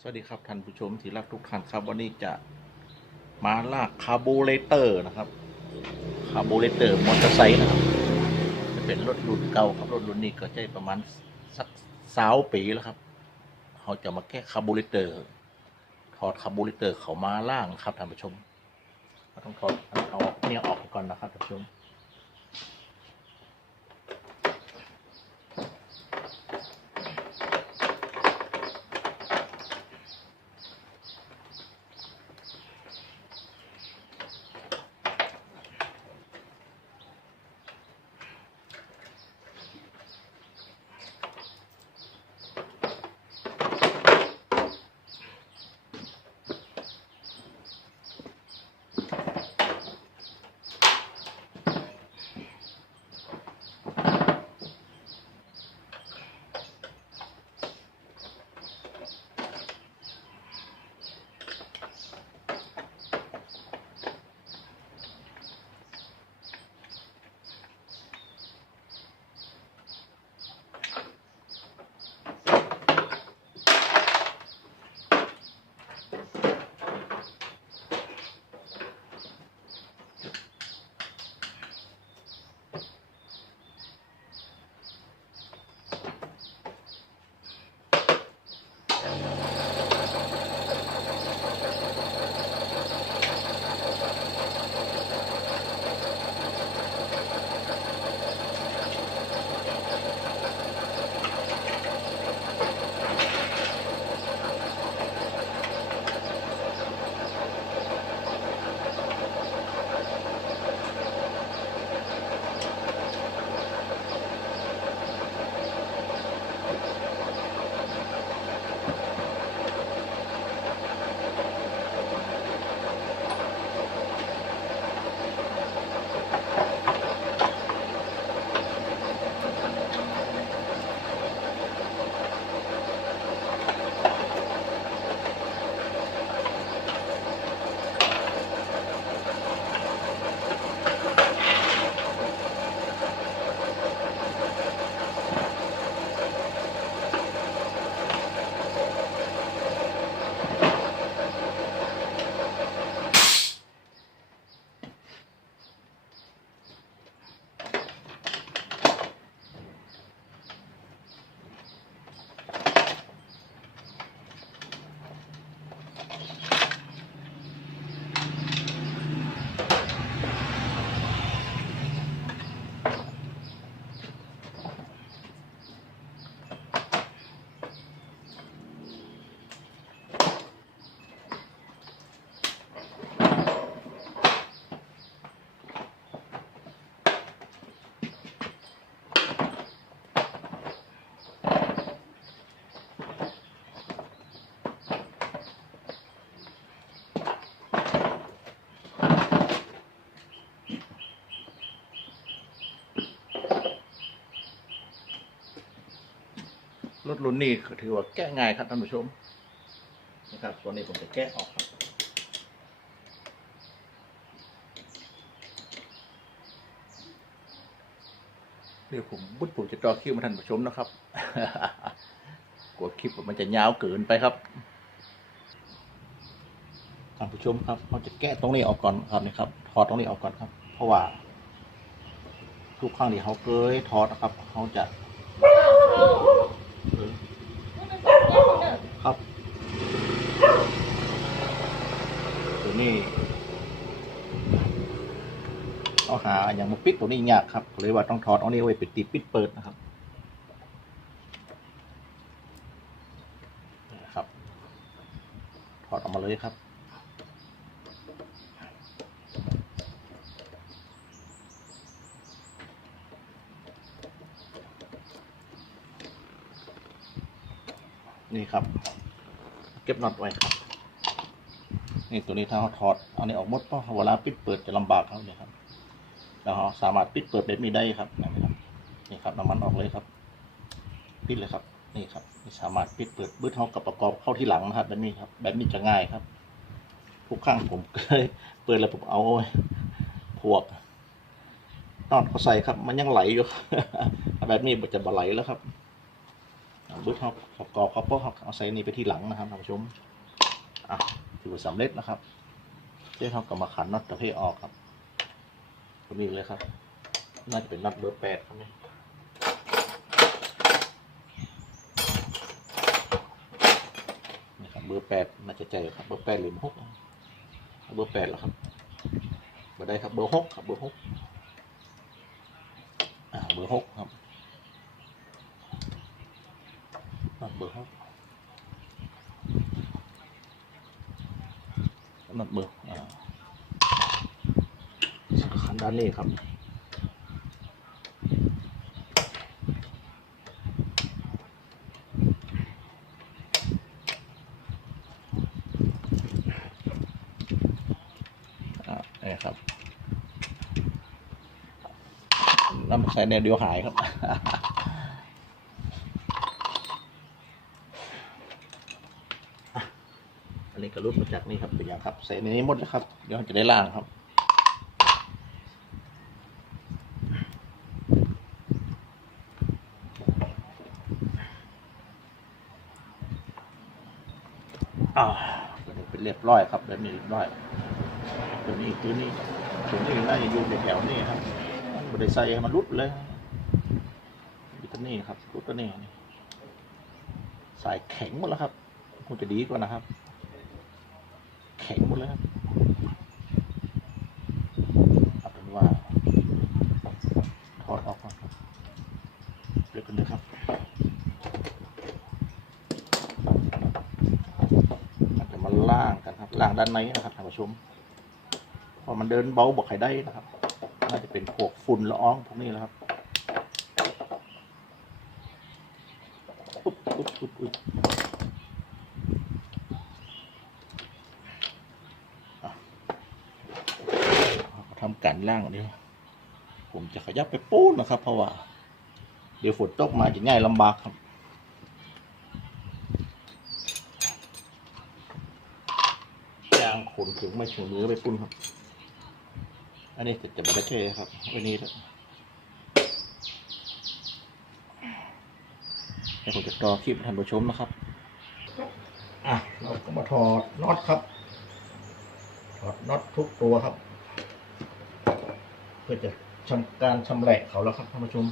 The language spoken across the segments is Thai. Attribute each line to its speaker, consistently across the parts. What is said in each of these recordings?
Speaker 1: สวัสดีครับท่านผู้ชมที่รักทุกท่านครับวันนี้จะมาลากคาร์บูเรเตอร์นะครับคาร์บูเรเตอร์มอเตอร์ไซค์นะครับจะเป็นรถรุ่นเก่าครับรถรุ่นนี้ก็ใช้ประมาณสักสาวปีแล้วครับเขาจะมาแก้คาร์บูเรเตอร์ถอดคาร์บูเรเตอร์เขามาล่างครับท่านผู้ชมเราต้องถอดเอาเนี่ยออกก่อนนะครับท่านผู้ชม รถรุ่นนี้ถือว่าแก้ง่ายครับท่านผู้ชม นะครับตัวนี้ผมจะแก้ออกครับเดี๋ยวผมบุดผมจะต่อคิวมาท่านผู้ชมนะครับกดคลิปมันจะยาวเกินไปครับท่านผู้ชมครับเราจะแก้ตรงนี้ออกก่อนครับนี่ครับ ถอดตรงนี้ออกก่อนครับ เพราะว่า ทุกครั้งที่เขาเคยถอดนะครับ เขาจะ ครับตัวนี้ เอาหาอย่างมาปิดตัวนี้ยากครับเลยว่าต้องถอดเอานี้ไว้ปิดติดปิดเปิดนะครับนะครับถอดออกมาเลยครับนี่ครับ เก็บน็อตไว้ครับ นี่ตัวนี้ถ้าเราถอด เอานี้ออกหมดเพราะเวลาปิดเปิดจะลำบากเขาเนี่ยครับ เราสามารถปิดเปิดแบบนี้ได้ครับนะครับนี่ครับน้ำมันออกเลยครับ ปิดเลยครับนี่ครับสามารถปิดเปิดบื้อเท่ากับประกอบเข้าที่หลังนะครับแบบนี้ครับ แบบนี้จะง่ายครับทุกครั้งผมเคยเปิดแล้วผมเอาพวกนอดเขาใส่ครับ มันยังไหลอยู่ แบบนี้มันจะบไหลแล้วครับบึ้ดครับประกอบครับเพราะเอาใส่นี่ไปที่หลังนะครับท่านผู้ชมอะถือว่าสำเร็จนะครับเจ๊เขาก็มาขันน็อตตะเพออกครับ ตัวนี้เลยครับ น่าจะเป็นน็อตเบอร์แปดครับเนี่ยนี่ครับเบอร์แปดน่าจะใจครับเบอร์แปดหรือหกเอาเบอร์แปดแล้วครับเบอร์ใดครับเบอร์หกครับเบอร์หกอ่าเบอร์หกครับน็อตเบอร์หกน็อตเบอร์อ่า ขันด้านนี้ครับอ่านี่ครับน้ำใส่แนวเดียวหายครับ อันนี้ก็รุดมาจากนี่ครับตัวอย่างครับ ใส่ในนี้หมดแล้วครับ เดี๋ยวจะได้ล่างครับ อ่าตัวนี้เป็นเรียบร้อยครับแบบนี้เรียบร้อยตัวนี้ตัวนี้ตัวนี้น่าจะอยู่แถวๆนี้ครับมันไม่ได้ใส่ให้มันรุดเลยมีตัวนี้ครับรุดตัวนี้นี่สายแข็งหมดแล้วครับคงจะดีกว่านะครับ แข็งหมดแลยครับเอาเป็นว่าถอดออกก่อนครับเดี๋ยวกันเลยครับมันจะมาล่างกันครับล่างด้าน ในนะครับท่านผู้ชมพอมันเดินเบาบอกใครได้นะครับน่าจะเป็นพวกฝุ่นละอองพวกนี้แหละครับปุ๊บปุ๊บปุ๊บปุ๊บทำการล่างเดียวผมจะขยับไปปูนนะครับ เพราะว่า เดี๋ยวฝนตกมาจะง่ายลำบากครับ ยางขน ถึงไม่ถึงมือไปปุ้นครับ อันนี้จะจะไม่ได้เทครับ วันนี้แล้วผมจะต่อคลิปท่านผู้ชมนะครับ อะ เราก็มาถอดน็อตครับ ถอดน็อตทุกตัวครับ เพื่อจะทำการชำแหละเขาแล้วครับท่านผู้ชม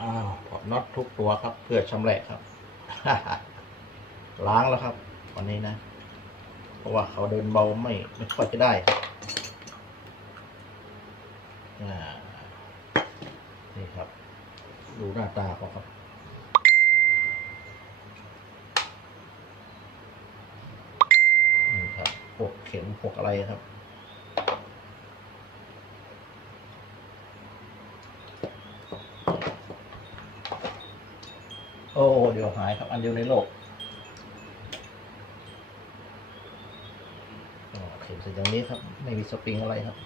Speaker 1: อ้าวถอดน็อตทุกตัวครับ เพื่อชำแหละครับ ล้างแล้วครับ วันนี้นะ เพราะว่าเขาเดินเบาไม่ไม่ค่อยจะได้ครับนี่ครับ ดูหน้าตาเขาครับนี่ครับพวกเข็มพวกอะไรครับ อ้เดี๋ยวหายครับ อันเดียวในโลกโอเข็มใส่อย่างนี้ครับ ไม่มีสปริงอะไรครับ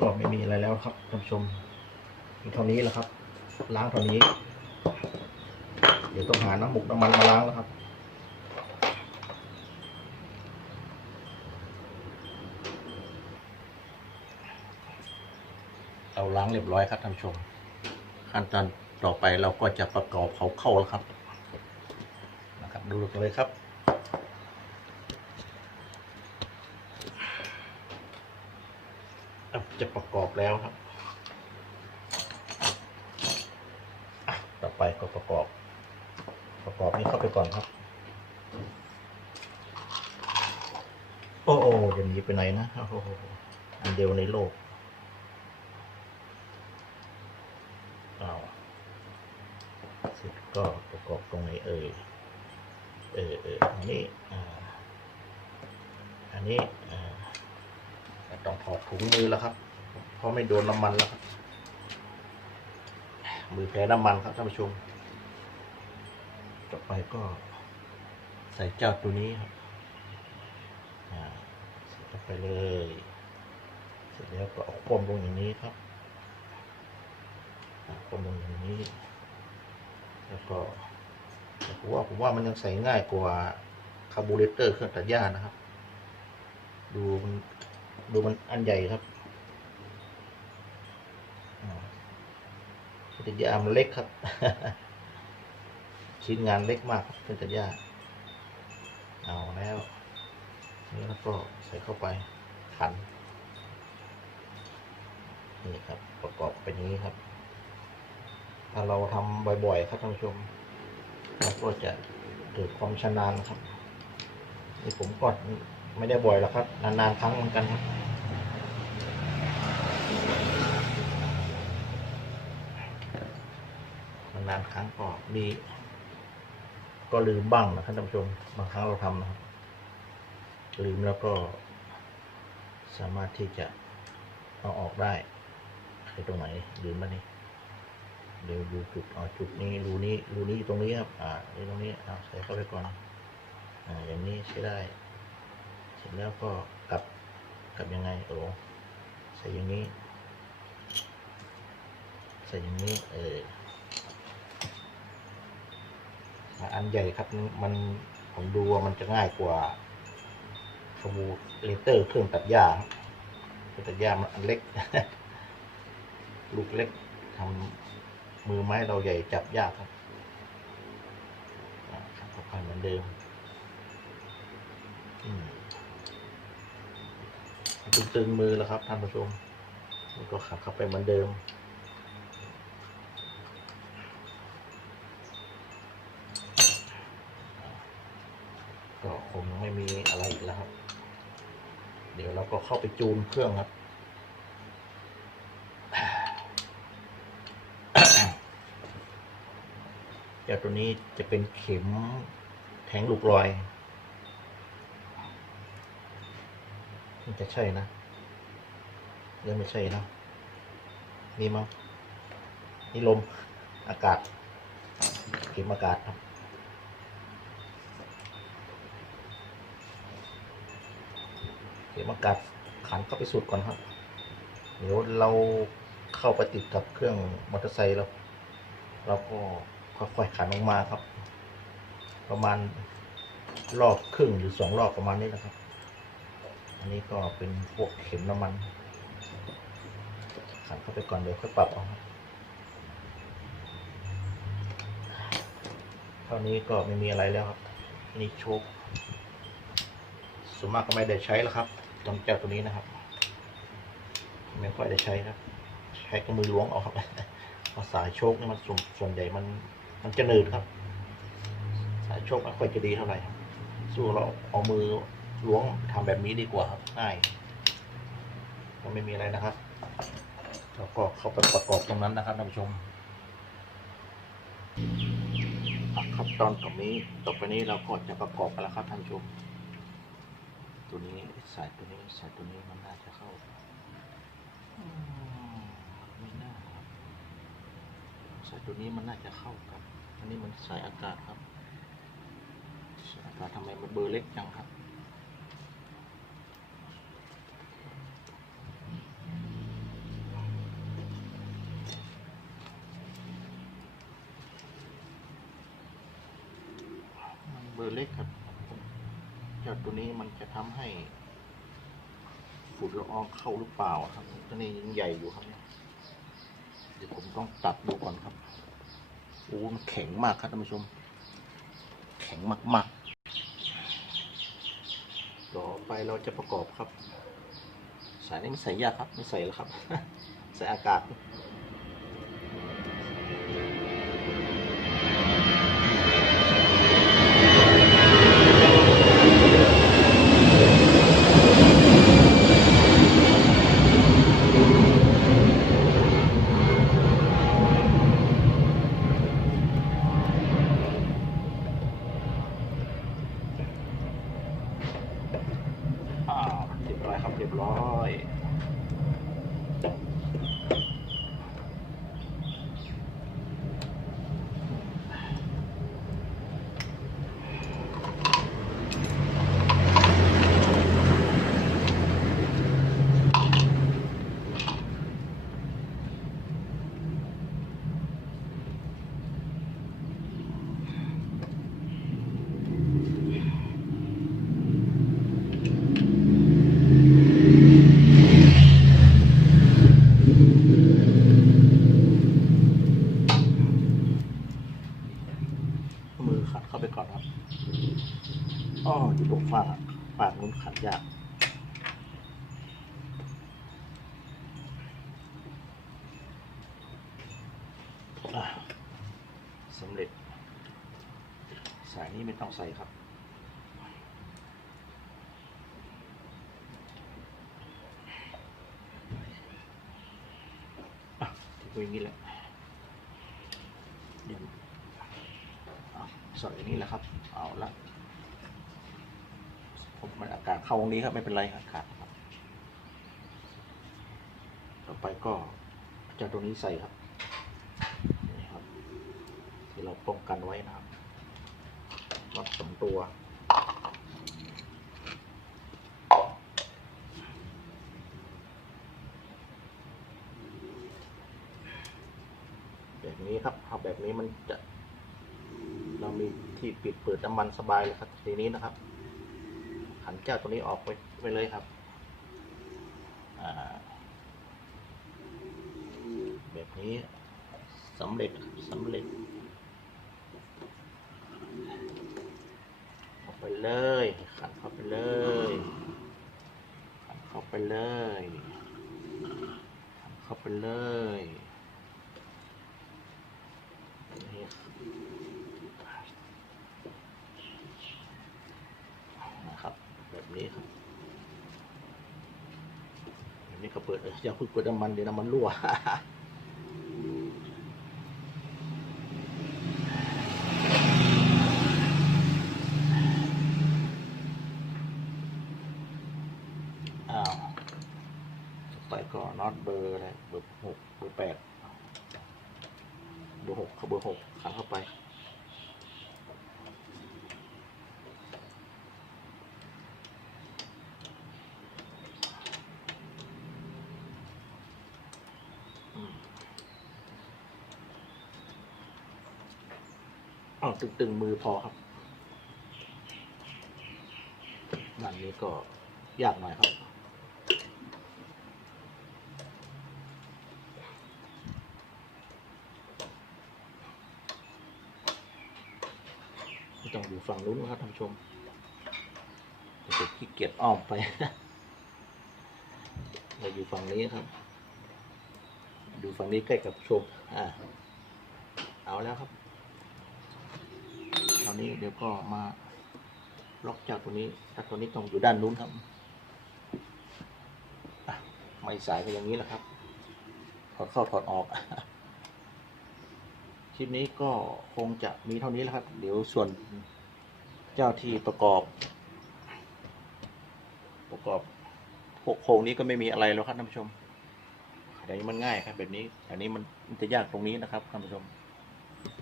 Speaker 1: ก็ไม่มีอะไรแล้ว ครับท่านผู้ชมมีเท่านี้แหละครับ ล้างเท่านี้ เดี๋ยวต้องหาน้ำหมกน้ำมันมาล้างแล้วครับเราล้างเรียบร้อยครับท่านผู้ชม ขั้นตอนต่อไปเราก็จะประกอบเขาเข้าแล้วครับ นะครับ ดูเลยครับ อะ จะประกอบแล้วครับ ต่อไปก็ประกอบ ประกอบนี้เข้าไปก่อนครับ โอ้โอ้จะหนีไปไหนนะโอ้โหอันเดียวในโลกเอาเสร็จก็ประกอบตรงไหนเอ่ยเออเอออันนี้อ่าอันนี้อ่าต้องถอดถุงมือแล้วครับ เพราะไม่โดนน้ำมันแล้วครับมือแพ้น้ำมันครับท่านผู้ชม ต่อไปก็ ใส่เจ้าตัวนี้ครับใส่เข้าไปเลย เสร็จแล้วก็เอาคว่ำลงอย่างนี้ครับคว่ำลงอย่างนี้ แล้วก็ผมว่าผมว่ามันยังใส่ง่ายกว่าคาร์บูเรเตอร์เครื่องตัดหญ้านะครับ ดูมันดูมันอันใหญ่ครับอ่า ตัดหญ้ามันเล็กครับ ชิ้นงานเล็กมากเครื่องตัดหญ้าเอาแล้วแล้วก็ใส่เข้าไปขันนี่ครับ ประกอบเป็นนี้ครับ ถ้าเราทำบ่อยๆครับท่านผู้ชมเราก็จะเกิดความชำนาญครับ นี่ผมก็ไม่ได้บ่อยหรอกครับ นานๆครั้งเหมือนกันครับ นานครั้งก็มีก็ลืมบ้างนะครับท่านผู้ชมบางครั้งเราทำนะครับ ลืมแล้วก็ สามารถที่จะเอาออกได้ใครตรงไหนลืมมานี่เดี๋ยวดูจุดเอาจุดนี้รูนี้รูนี้อยู่ตรงนี้ครับอ่านี่ตรงนี้เอาใส่เข้าไปก่อนอ่าอย่างนี้ใช้ได้ เสร็จแล้วก็กลับกลับยังไงโอ้ใส่อย่างนี้ ใส่อย่างนี้เออ อันใหญ่ครับมันผมดูว่ามันจะง่ายกว่าคาบูเลเตอร์เครื่องตัดหญ้าเครื่องตัดหญ้ามันอันเล็ก ลูกเล็กทำมือไม้เราใหญ่จับยากครับอ่าครับเหมือนเดิมตึงๆมือแล้วครับท่านผู้ชมก็ขับเข้าไปเหมือนเดิม ก็คง ไม่มีอะไรอีกแล้วครับ เดี๋ยวเราก็เข้าไปจูนเครื่องครับเจ้าตัวนี้จะเป็นเข็มแทงลูกลอยมันจะใช่นะยังไม่ใช่นะนี่มั้งนี่ลมอากาศ เข็มอากาศครับ เข็มอากาศขันเข้าไปสุดก่อนครับ เดี๋ยวเราเข้าไปติดกับเครื่องมอเตอร์ไซค์แล้วเราก็ค่อยๆขันออกมาครับ ประมาณรอบครึ่งหรือสองรอบประมาณนี้นะครับ อันนี้ก็เป็นพวกเข็มน้ำมัน ขันเข้าไปก่อนเดี๋ยวค่อยปรับเอาครับเท่านี้ก็ไม่มีอะไรแล้วครับ นี่โชคส่วนมากก็ไม่ได้ใช้แล้วครับ ตรงเจ้าตัวนี้นะครับ ไม่ค่อยได้ใช้ครับใช้กับมือล้วงเอาครับเพราะสายโชคนี่มันส่วนส่วนใหญ่มันมันจะหนืดครับ สายโชคไม่ค่อยจะดีเท่าไหร่ครับสู้เราเอามือล้วงทำแบบนี้ดีกว่าครับง่ายก็ไม่มีอะไรนะครับแล้วก็เข้าไปประกอบตรงนั้นนะครับท่านผู้ชมครับตอนตรงนี้ต่อไปนี้เราก็จะประกอบกันแล้วครับท่านผู้ชม ตัวนี้สายตัวนี้สายตัวนี้มันน่าจะเข้าไม่น่าครับสายตัวนี้มันน่าจะเข้าครับอันนี้มันสายอากาศครับสายอากาศทำไมมันเบอร์เล็กจังครับเบอร์เล็กครับ จ้าตัวนี้มันจะทำให้ฝุ่นละอองเข้าหรือเปล่าครับ ตัวนี้ยังใหญ่อยู่ครับเนี่ยเดี๋ยวผมต้องตัดดูก่อนครับโอ้มันแข็งมากครับท่านผู้ชม แข็งมากๆ ต่อไปเราจะประกอบครับ สายนี้ไม่ใส่ยากครับไม่ใส่แล้วครับ ใส่อากาศ อ่าเรียบร้อยครับเรียบร้อย มือขัดเข้าไปก่อนครับอ้ออยู่ตรงฝาฝานู้นขัดยาก อะสำเร็จ สายนี้ไม่ต้องใส่ครับ อะทิ้งไว้ อย่างนี้แหละเดี๋ยวเอาใส่อันนี้แหละครับ เอาละผมมันอากาศเข้าตรงนี้ครับไม่เป็นไรครับขาดครับ ต่อไปก็จะตัวนี้ใส่ครับนี่ครับ ที่เราป้องกันไว้นะครับน็อตสองตัว แบบนี้ ครับเอาแบบนี้มันจะ เรามีที่ปิดเปิดน้ำมันสบายเลยครับ ทีนี้นะครับ ขันแก้วตัวนี้ออกไปไปเลยครับแบบนี้สำเร็จสำเร็จออกไปเลย ขันเข้าไปเลย ขันเข้าไปเลยขันเข้าไปเลย นี่นะครับ แบบนี้ครับแบบนี้ก็เปิดเอออย่าเพิ่งเปิดน้ำมันเดี๋ยวน้ำมันรั่ว อ้าวต่อไปก็น็อตเบอร์อะไรเบอร์หกเบอร์แปดเบอร์หกเขาเบอร์หกขันเข้าไป อืมอ้าว ตึงๆมือพอครับด้านนี้ก็ยากหน่อยครับต้องอยู่ฝั่งนู้นครับท่านผู้ชมเดี๋ยวผมขี้เกียจอ้อมไปเราอยู่ฝั่งนี้ครับ ดูฝั่งนี้ใกล้กับชม อ่า เอาแล้วครับาวนี้เดี๋ยวก็มาล็อกจากตัวนี้ถ้าตัวนี้ต้องอยู่ด้านนู้นครับไม่สายก็อย่างนี้แหละครับถอดเข้าถอดออก คลิปนี้ก็คงจะมีเท่านี้แหล้วครับ เดี๋ยวส่วนเจ้าที่ประกอบ ประกอบพวกโครงนี้ก็ไม่มีอะไรแล้วครับท่านผู้ชมแต่นี้มันง่ายครับแบบนี้ อันนี้มันจะยากตรงนี้นะครับท่านผู้ชม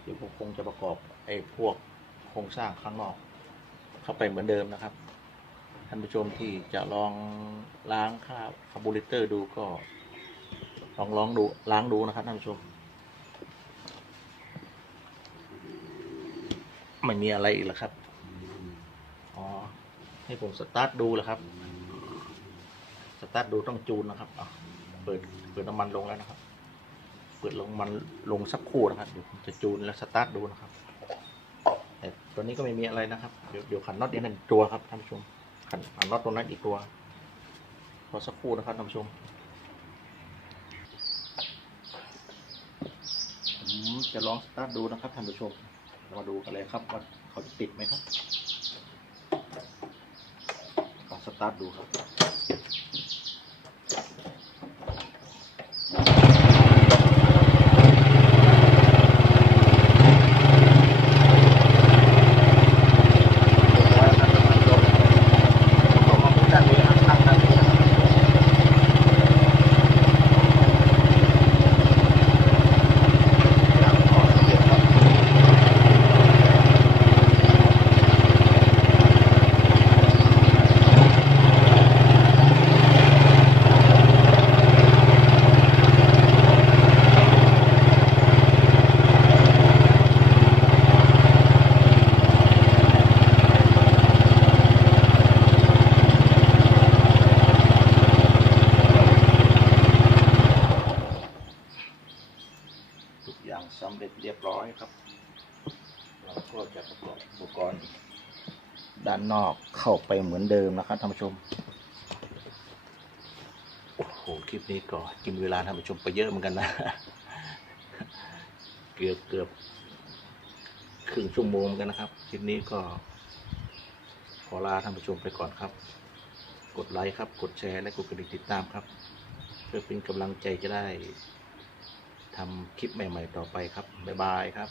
Speaker 1: เดี๋ยวผมคงจะประกอบไอ้พวก รงสร้างข้างนอก เข้าไปเหมือนเดิมนะครับ ท่านผู้ชมที่จะลองล้างคาบคาร์บูเรเตอร์ดูก็ ลองลองดูล้างดูนะครับท่านผู้ชมไม่มีอะไรอีกแล้วครับ อ๋อ ให้ผมสตาร์ทดูเหรอครับ สตาร์ทดูต้องจูนนะครับเปิดเปิดน้ำมันลงแล้วนะครับ เปิดลงมันลงสักครู่นะครับเดี๋ยวผมจะจูนแล้วสตาร์ทดูนะครับ ตัวนี้ก็ไม่มีอะไรนะครับ เดี๋ยวเดี๋ยวขันน็อตนี้หนึ่งตัวครับท่านผู้ชม ขันขันน็อตตรงนั้นอีกตัวรอสักครู่นะครับท่านผู้ชม ผมจะลองสตาร์ทดูนะครับท่านผู้ชม เรามาดูกันเลยครับว่าเขาจะติดไหมครับลองสตาร์ทดูครับ ทุกอย่างสำเร็จเรียบร้อยครับ เราก็จะประกอบอุปกรณ์ด้านนอกเข้าไปเหมือนเดิมนะครับท่านผู้ชมโอ้โหคลิปนี้ก็กินเวลาท่านผู้ชมไปเยอะเหมือนกันนะ เกือบเกือบครึ่งชั่วโมงเหมือนกันนะครับคลิปนี้ก็ขอลาท่านผู้ชมไปก่อนครับ กดไลค์ครับ กดแชร์และกดกระดิ่งติดตามครับ เพื่อเป็นกำลังใจจะได้ทำคลิปใหม่ ๆ ต่อไปครับ บ๊ายบายครับ